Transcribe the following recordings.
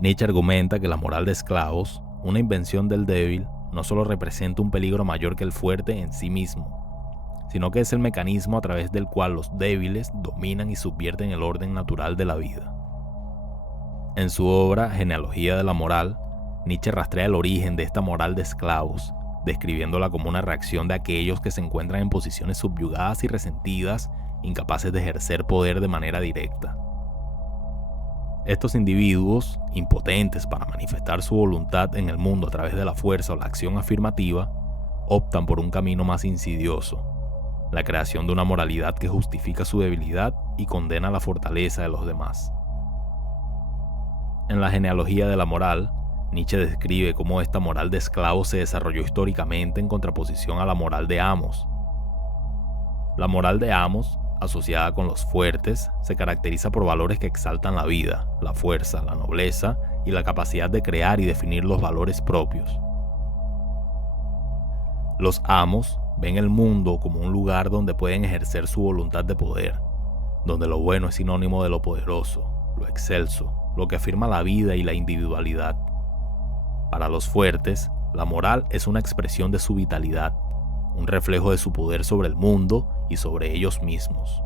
Nietzsche argumenta que la moral de esclavos, una invención del débil, no solo representa un peligro mayor que el fuerte en sí mismo, sino que es el mecanismo a través del cual los débiles dominan y subvierten el orden natural de la vida. En su obra Genealogía de la moral, Nietzsche rastrea el origen de esta moral de esclavos, describiéndola como una reacción de aquellos que se encuentran en posiciones subyugadas y resentidas, incapaces de ejercer poder de manera directa. Estos individuos, impotentes para manifestar su voluntad en el mundo a través de la fuerza o la acción afirmativa, optan por un camino más insidioso, la creación de una moralidad que justifica su debilidad y condena la fortaleza de los demás. En la Genealogía de la moral, Nietzsche describe cómo esta moral de esclavos se desarrolló históricamente en contraposición a la moral de amos. La moral de amos, asociada con los fuertes, se caracteriza por valores que exaltan la vida, la fuerza, la nobleza y la capacidad de crear y definir los valores propios. Los amos ven el mundo como un lugar donde pueden ejercer su voluntad de poder, donde lo bueno es sinónimo de lo poderoso, lo excelso, lo que afirma la vida y la individualidad. Para los fuertes, la moral es una expresión de su vitalidad, un reflejo de su poder sobre el mundo y sobre ellos mismos.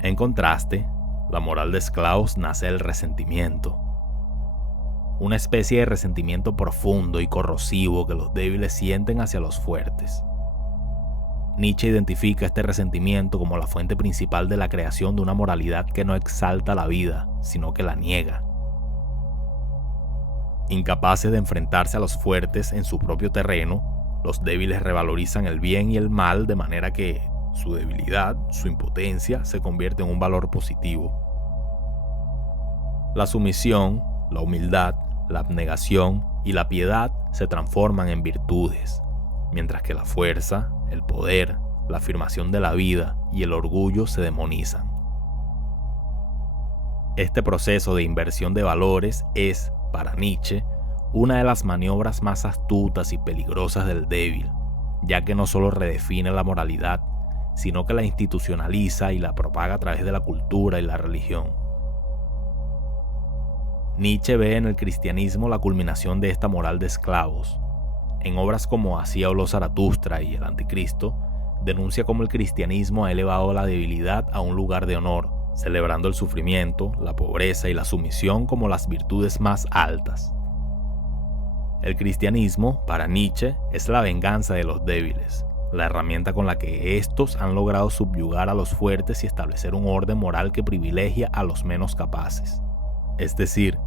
En contraste, la moral de esclavos nace del resentimiento, una especie de resentimiento profundo y corrosivo que los débiles sienten hacia los fuertes. Nietzsche identifica este resentimiento como la fuente principal de la creación de una moralidad que no exalta la vida, sino que la niega. Incapaces de enfrentarse a los fuertes en su propio terreno, los débiles revalorizan el bien y el mal de manera que su debilidad, su impotencia, se convierte en un valor positivo. La sumisión, la humildad, la abnegación y la piedad se transforman en virtudes, mientras que la fuerza, el poder, la afirmación de la vida y el orgullo se demonizan. Este proceso de inversión de valores es, para Nietzsche, una de las maniobras más astutas y peligrosas del débil, ya que no solo redefine la moralidad, sino que la institucionaliza y la propaga a través de la cultura y la religión. Nietzsche ve en el cristianismo la culminación de esta moral de esclavos. En obras como Así habló Zaratustra y El Anticristo, denuncia cómo el cristianismo ha elevado la debilidad a un lugar de honor, celebrando el sufrimiento, la pobreza y la sumisión como las virtudes más altas. El cristianismo, para Nietzsche, es la venganza de los débiles, la herramienta con la que estos han logrado subyugar a los fuertes y establecer un orden moral que privilegia a los menos capaces. Es decir,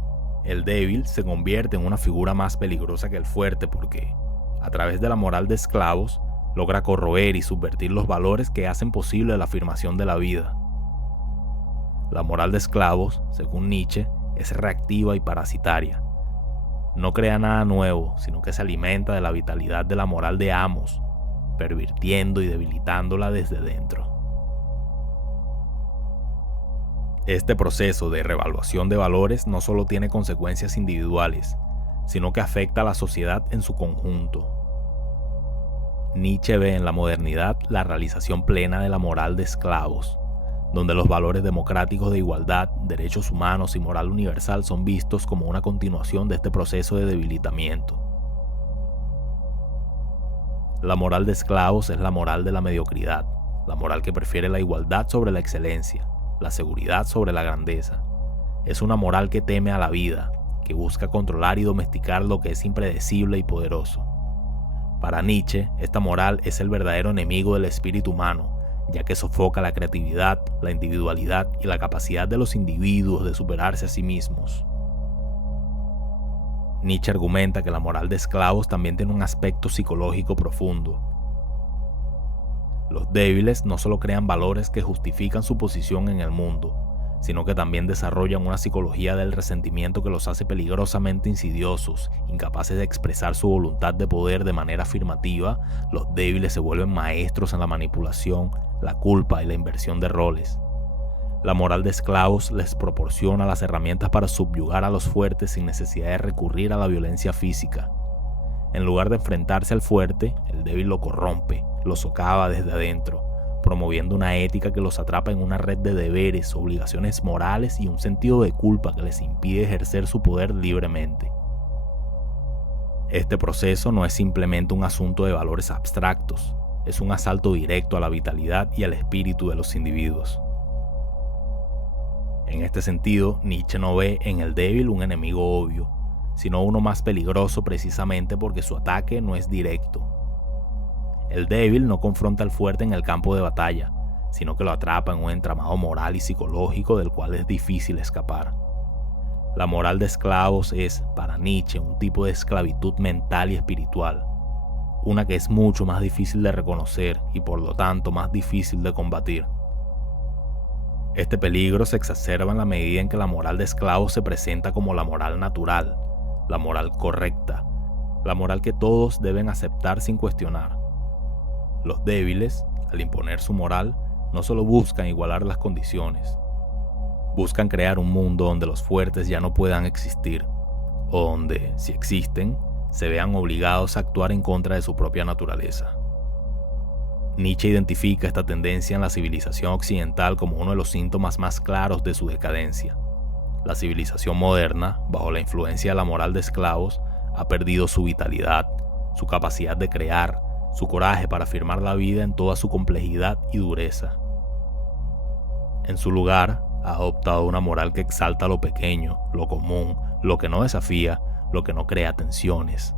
el débil se convierte en una figura más peligrosa que el fuerte porque, a través de la moral de esclavos, logra corroer y subvertir los valores que hacen posible la afirmación de la vida. La moral de esclavos, según Nietzsche, es reactiva y parasitaria. No crea nada nuevo, sino que se alimenta de la vitalidad de la moral de amos, pervirtiendo y debilitándola desde dentro. Este proceso de reevaluación de valores no solo tiene consecuencias individuales, sino que afecta a la sociedad en su conjunto. Nietzsche ve en la modernidad la realización plena de la moral de esclavos, donde los valores democráticos de igualdad, derechos humanos y moral universal son vistos como una continuación de este proceso de debilitamiento. La moral de esclavos es la moral de la mediocridad, la moral que prefiere la igualdad sobre la excelencia, la seguridad sobre la grandeza. Es una moral que teme a la vida, que busca controlar y domesticar lo que es impredecible y poderoso. Para Nietzsche, esta moral es el verdadero enemigo del espíritu humano, ya que sofoca la creatividad, la individualidad y la capacidad de los individuos de superarse a sí mismos. Nietzsche argumenta que la moral de esclavos también tiene un aspecto psicológico profundo. Los débiles no solo crean valores que justifican su posición en el mundo, sino que también desarrollan una psicología del resentimiento que los hace peligrosamente insidiosos, incapaces de expresar su voluntad de poder de manera afirmativa. Los débiles se vuelven maestros en la manipulación, la culpa y la inversión de roles. La moral de esclavos les proporciona las herramientas para subyugar a los fuertes sin necesidad de recurrir a la violencia física. En lugar de enfrentarse al fuerte, el débil lo corrompe, lo socava desde adentro, promoviendo una ética que los atrapa en una red de deberes, obligaciones morales y un sentido de culpa que les impide ejercer su poder libremente. Este proceso no es simplemente un asunto de valores abstractos, es un asalto directo a la vitalidad y al espíritu de los individuos. En este sentido, Nietzsche no ve en el débil un enemigo obvio, sino uno más peligroso precisamente porque su ataque no es directo. El débil no confronta al fuerte en el campo de batalla, sino que lo atrapa en un entramado moral y psicológico del cual es difícil escapar. La moral de esclavos es, para Nietzsche, un tipo de esclavitud mental y espiritual, una que es mucho más difícil de reconocer y por lo tanto más difícil de combatir. Este peligro se exacerba en la medida en que la moral de esclavos se presenta como la moral natural, la moral correcta, la moral que todos deben aceptar sin cuestionar. Los débiles, al imponer su moral, no solo buscan igualar las condiciones, buscan crear un mundo donde los fuertes ya no puedan existir, o donde, si existen, se vean obligados a actuar en contra de su propia naturaleza. Nietzsche identifica esta tendencia en la civilización occidental como uno de los síntomas más claros de su decadencia. La civilización moderna, bajo la influencia de la moral de esclavos, ha perdido su vitalidad, su capacidad de crear, su coraje para afirmar la vida en toda su complejidad y dureza. En su lugar, ha adoptado una moral que exalta lo pequeño, lo común, lo que no desafía, lo que no crea tensiones.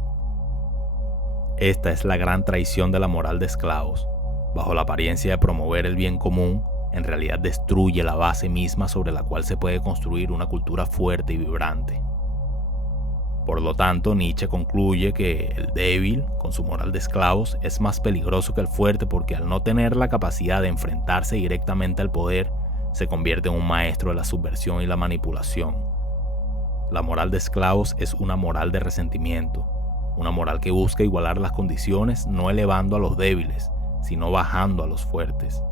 Esta es la gran traición de la moral de esclavos. Bajo la apariencia de promover el bien común, en realidad destruye la base misma sobre la cual se puede construir una cultura fuerte y vibrante. Por lo tanto, Nietzsche concluye que el débil, con su moral de esclavos, es más peligroso que el fuerte porque al no tener la capacidad de enfrentarse directamente al poder, se convierte en un maestro de la subversión y la manipulación. La moral de esclavos es una moral de resentimiento, una moral que busca igualar las condiciones no elevando a los débiles, sino bajando a los fuertes.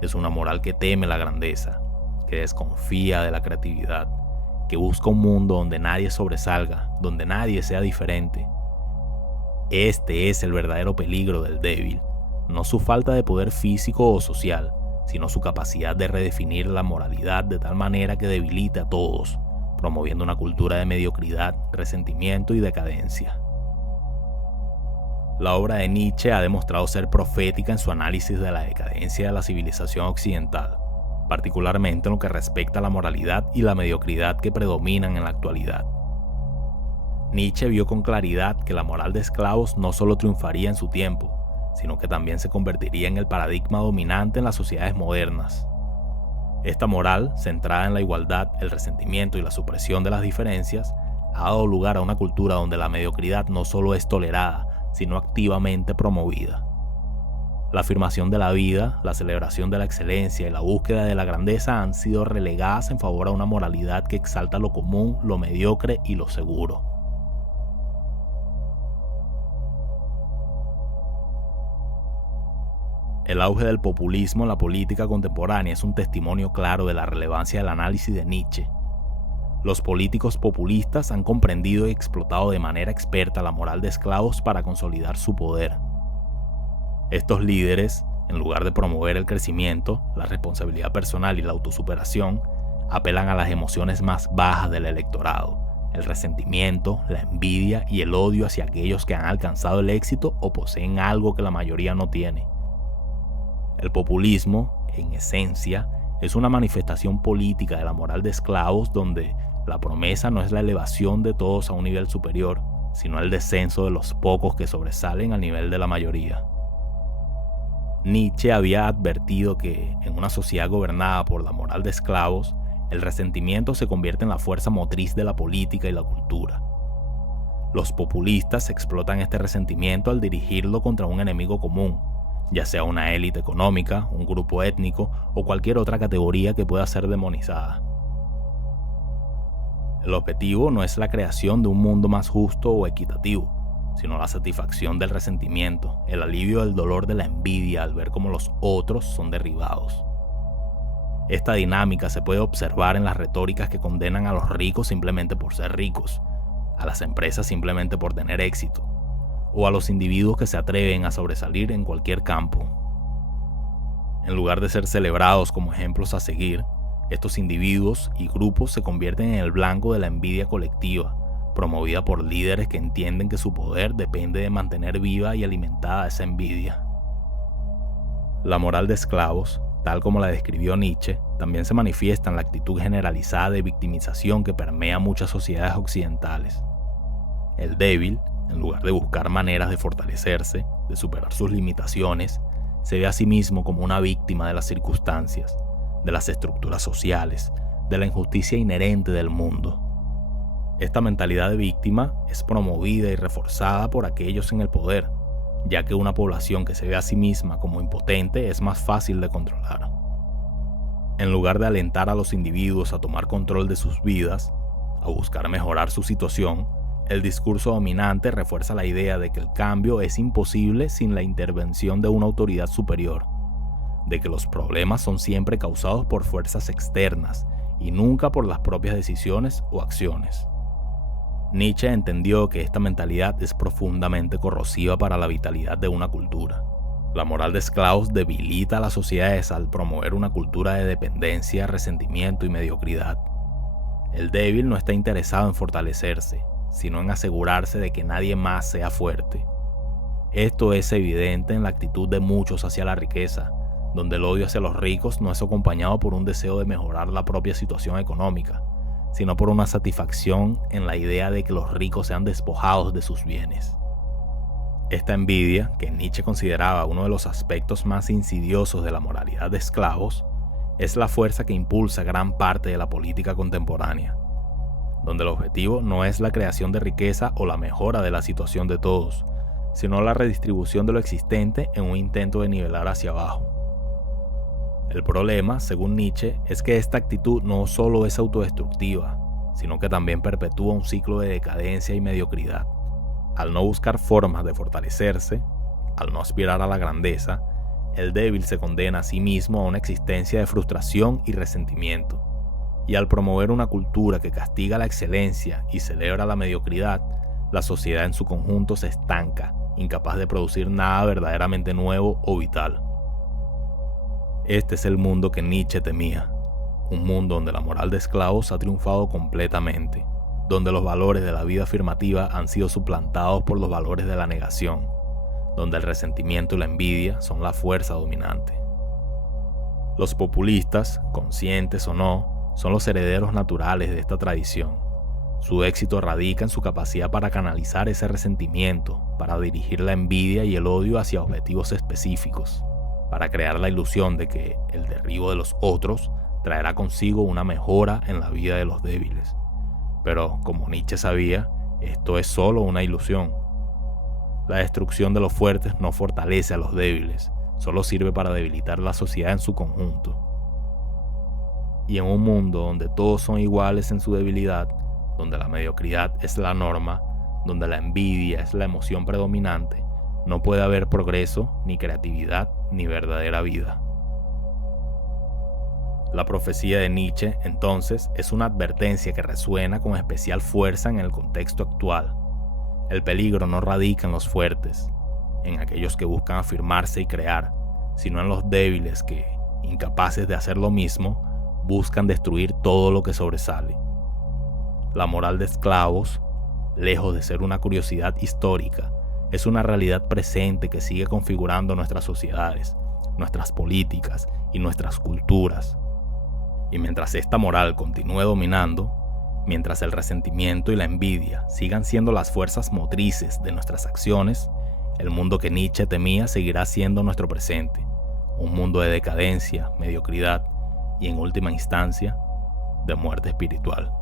Es una moral que teme la grandeza, que desconfía de la creatividad, que busca un mundo donde nadie sobresalga, donde nadie sea diferente. Este es el verdadero peligro del débil, no su falta de poder físico o social, sino su capacidad de redefinir la moralidad de tal manera que debilite a todos, promoviendo una cultura de mediocridad, resentimiento y decadencia. La obra de Nietzsche ha demostrado ser profética en su análisis de la decadencia de la civilización occidental, particularmente en lo que respecta a la moralidad y la mediocridad que predominan en la actualidad. Nietzsche vio con claridad que la moral de esclavos no solo triunfaría en su tiempo, sino que también se convertiría en el paradigma dominante en las sociedades modernas. Esta moral, centrada en la igualdad, el resentimiento y la supresión de las diferencias, ha dado lugar a una cultura donde la mediocridad no solo es tolerada, sino activamente promovida. La afirmación de la vida, la celebración de la excelencia y la búsqueda de la grandeza han sido relegadas en favor a una moralidad que exalta lo común, lo mediocre y lo seguro. El auge del populismo en la política contemporánea es un testimonio claro de la relevancia del análisis de Nietzsche. Los políticos populistas han comprendido y explotado de manera experta la moral de esclavos para consolidar su poder. Estos líderes, en lugar de promover el crecimiento, la responsabilidad personal y la autosuperación, apelan a las emociones más bajas del electorado, el resentimiento, la envidia y el odio hacia aquellos que han alcanzado el éxito o poseen algo que la mayoría no tiene. El populismo, en esencia, es una manifestación política de la moral de esclavos donde la promesa no es la elevación de todos a un nivel superior, sino el descenso de los pocos que sobresalen al nivel de la mayoría. Nietzsche había advertido que, en una sociedad gobernada por la moral de esclavos, el resentimiento se convierte en la fuerza motriz de la política y la cultura. Los populistas explotan este resentimiento al dirigirlo contra un enemigo común, ya sea una élite económica, un grupo étnico o cualquier otra categoría que pueda ser demonizada. El objetivo no es la creación de un mundo más justo o equitativo, sino la satisfacción del resentimiento, el alivio del dolor de la envidia al ver cómo los otros son derribados. Esta dinámica se puede observar en las retóricas que condenan a los ricos simplemente por ser ricos, a las empresas simplemente por tener éxito, o a los individuos que se atreven a sobresalir en cualquier campo. En lugar de ser celebrados como ejemplos a seguir, estos individuos y grupos se convierten en el blanco de la envidia colectiva, promovida por líderes que entienden que su poder depende de mantener viva y alimentada esa envidia. La moral de esclavos, tal como la describió Nietzsche, también se manifiesta en la actitud generalizada de victimización que permea muchas sociedades occidentales. El débil, en lugar de buscar maneras de fortalecerse, de superar sus limitaciones, se ve a sí mismo como una víctima de las circunstancias, de las estructuras sociales, de la injusticia inherente del mundo. Esta mentalidad de víctima es promovida y reforzada por aquellos en el poder, ya que una población que se ve a sí misma como impotente es más fácil de controlar. En lugar de alentar a los individuos a tomar control de sus vidas, a buscar mejorar su situación, el discurso dominante refuerza la idea de que el cambio es imposible sin la intervención de una autoridad superior, de que los problemas son siempre causados por fuerzas externas y nunca por las propias decisiones o acciones. Nietzsche entendió que esta mentalidad es profundamente corrosiva para la vitalidad de una cultura. La moral de esclavos debilita a las sociedades al promover una cultura de dependencia, resentimiento y mediocridad. El débil no está interesado en fortalecerse, sino en asegurarse de que nadie más sea fuerte. Esto es evidente en la actitud de muchos hacia la riqueza, donde el odio hacia los ricos no es acompañado por un deseo de mejorar la propia situación económica, sino por una satisfacción en la idea de que los ricos sean despojados de sus bienes. Esta envidia, que Nietzsche consideraba uno de los aspectos más insidiosos de la moralidad de esclavos, es la fuerza que impulsa gran parte de la política contemporánea, donde el objetivo no es la creación de riqueza o la mejora de la situación de todos, sino la redistribución de lo existente en un intento de nivelar hacia abajo. El problema, según Nietzsche, es que esta actitud no solo es autodestructiva, sino que también perpetúa un ciclo de decadencia y mediocridad. Al no buscar formas de fortalecerse, al no aspirar a la grandeza, el débil se condena a sí mismo a una existencia de frustración y resentimiento. Y al promover una cultura que castiga la excelencia y celebra la mediocridad, la sociedad en su conjunto se estanca, incapaz de producir nada verdaderamente nuevo o vital. Este es el mundo que Nietzsche temía, un mundo donde la moral de esclavos ha triunfado completamente, donde los valores de la vida afirmativa han sido suplantados por los valores de la negación, donde el resentimiento y la envidia son la fuerza dominante. Los populistas, conscientes o no, son los herederos naturales de esta tradición. Su éxito radica en su capacidad para canalizar ese resentimiento, para dirigir la envidia y el odio hacia objetivos específicos, para crear la ilusión de que el derribo de los otros traerá consigo una mejora en la vida de los débiles. Pero, como Nietzsche sabía, esto es solo una ilusión. La destrucción de los fuertes no fortalece a los débiles, solo sirve para debilitar la sociedad en su conjunto. Y en un mundo donde todos son iguales en su debilidad, donde la mediocridad es la norma, donde la envidia es la emoción predominante, no puede haber progreso, ni creatividad, ni verdadera vida. La profecía de Nietzsche, entonces, es una advertencia que resuena con especial fuerza en el contexto actual. El peligro no radica en los fuertes, en aquellos que buscan afirmarse y crear, sino en los débiles que, incapaces de hacer lo mismo, buscan destruir todo lo que sobresale. La moral de esclavos, lejos de ser una curiosidad histórica, es una realidad presente que sigue configurando nuestras sociedades, nuestras políticas y nuestras culturas. Y mientras esta moral continúe dominando, mientras el resentimiento y la envidia sigan siendo las fuerzas motrices de nuestras acciones, el mundo que Nietzsche temía seguirá siendo nuestro presente, un mundo de decadencia, mediocridad y, en última instancia, de muerte espiritual.